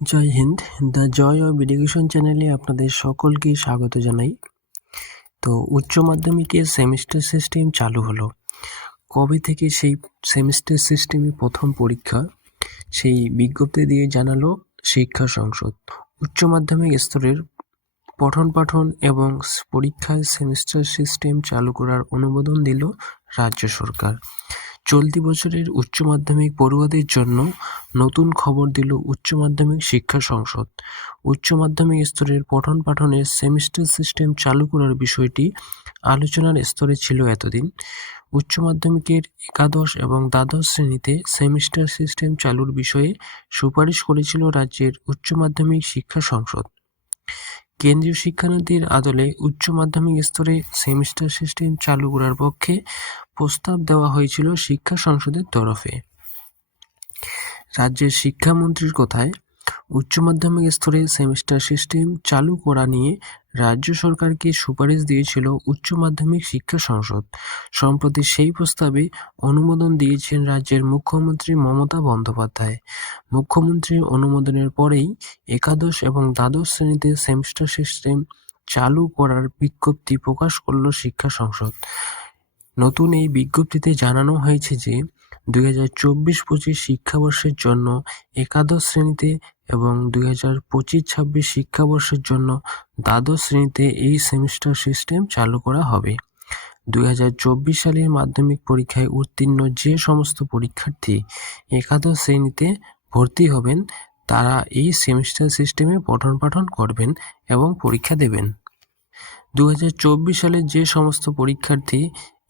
Joy Hind. The joy of education চ্যানেলে আপনাদের সকলকে স্বাগত জানাই। তো উচ্চ মাধ্যমিকের সেমিস্টার সিস্টেম চালু হলো। কবে থেকে সেই সেমিস্টার সিস্টেমে প্রথম পরীক্ষা? সেই বিজ্ঞপ্তি দিয়ে জানালো শিক্ষা সংসদ। উচ্চ মাধ্যমিক স্তরের পঠন পাঠন এবং পরীক্ষায় সেমিস্টার সিস্টেম চালু করার অনুমোদন দিল রাজ্য সরকার। চলতি বছরের উচ্চ মাধ্যমিক পড়ুয়াদের জন্য নতুন খবর দিল উচ্চ মাধ্যমিক শিক্ষা সংসদ। উচ্চ মাধ্যমিক স্তরের পঠন পাঠনের সেমিস্টার সিস্টেম চালু করার বিষয়টি আলোচনার স্তরে ছিল এতদিন। উচ্চ মাধ্যমিকের একাদশ এবং দ্বাদশ শ্রেণীতে সেমিস্টার সিস্টেম চালুর বিষয়ে সুপারিশ করেছিল রাজ্যের উচ্চ মাধ্যমিক শিক্ষা সংসদ। কেন্দ্রীয় শিক্ষানীতির আদলে উচ্চ মাধ্যমিক স্তরে সেমিস্টার সিস্টেম চালু করার পক্ষে প্রস্তাব দেওয়া হয়েছিল শিক্ষা সংসদের তরফে। রাজ্যের শিক্ষামন্ত্রীর কথায় উচ্চ মাধ্যমিক স্তরে সেমিস্টার সিস্টেম চালু করা নিয়ে রাজ্য সরকারকে সুপারিশ দিয়েছিল উচ্চ মাধ্যমিক শিক্ষা সংসদ। সম্প্রতি সেই প্রস্তাবে অনুমোদন দিয়েছেন রাজ্যের মুখ্যমন্ত্রী মমতা বন্দ্যোপাধ্যায়। মুখ্যমন্ত্রীর অনুমোদনের পরেই একাদশ এবং দ্বাদশ শ্রেণীতে সেমিস্টার সিস্টেম চালু করার বিজ্ঞপ্তি প্রকাশ করল শিক্ষা সংসদ। নতুন এই বিজ্ঞপ্তিতে জানানো হয়েছে যে, দুই হাজার চব্বিশ পঁচিশ শিক্ষাবর্ষের জন্য একাদশ শ্রেণীতে এবং দুই হাজার পঁচিশ ছাব্বিশ শিক্ষাবর্ষের জন্য দ্বাদশ শ্রেণীতে এই সেমিস্টার সিস্টেম চালু করা হবে। দুই হাজার চব্বিশ সালের মাধ্যমিক পরীক্ষায় উত্তীর্ণ যে সমস্ত পরীক্ষার্থী একাদশ শ্রেণীতে ভর্তি হবেন, তারা এই সেমিস্টার সিস্টেমে পঠন পাঠন করবেন এবং পরীক্ষা দেবেন। দু সালে যে সমস্ত পরীক্ষার্থী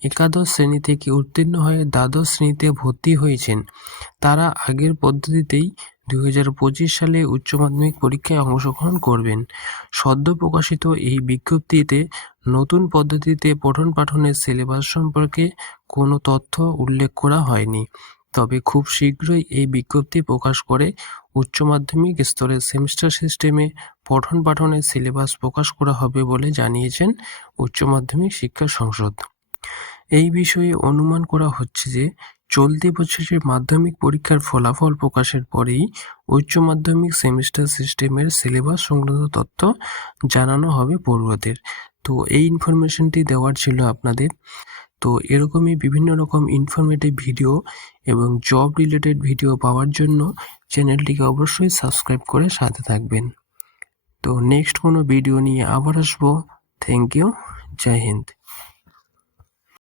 একাদশ শ্রেণি থেকে উত্তীর্ণ হয়ে দ্বাদশ শ্রেণীতে ভর্তি হয়েছেন, তারা আগের পদ্ধতিতেই দুই হাজার পঁচিশ সালে উচ্চ মাধ্যমিক পরীক্ষায় অংশগ্রহণ করবেন। সদ্য প্রকাশিত এই বিজ্ঞপ্তিতে নতুন পদ্ধতিতে পঠন পাঠনের সিলেবাস সম্পর্কে কোনো তথ্য উল্লেখ করা হয়নি। তবে খুব শীঘ্রই এই বিজ্ঞপ্তি প্রকাশ করে উচ্চ মাধ্যমিক স্তরের সেমিস্টার সিস্টেমে পঠন পাঠনের সিলেবাস প্রকাশ করা হবে বলে জানিয়েছেন উচ্চ মাধ্যমিক শিক্ষা সংসদ। এই বিষয়ে অনুমান করা হচ্ছে যে চলতি বছরের মাধ্যমিক পরীক্ষার ফলাফল প্রকাশের পরেই উচ্চ মাধ্যমিক সেমিস্টার সিস্টেমের সিলেবাস সংক্রান্ত তথ্য জানানো হবে পড়ুয়াদের। তো এই ইনফরমেশনটি দেওয়ার ছিল আপনাদের। তো এরকমই বিভিন্ন রকম ইনফরমেটিভ ভিডিও এবং জব রিলেটেড ভিডিও পাওয়ার জন্য চ্যানেলটিকে অবশ্যই সাবস্ক্রাইব করে সাথে থাকবেন। তো নেক্সট কোনো ভিডিও নিয়ে আবার আসব। Thank you Joy Hind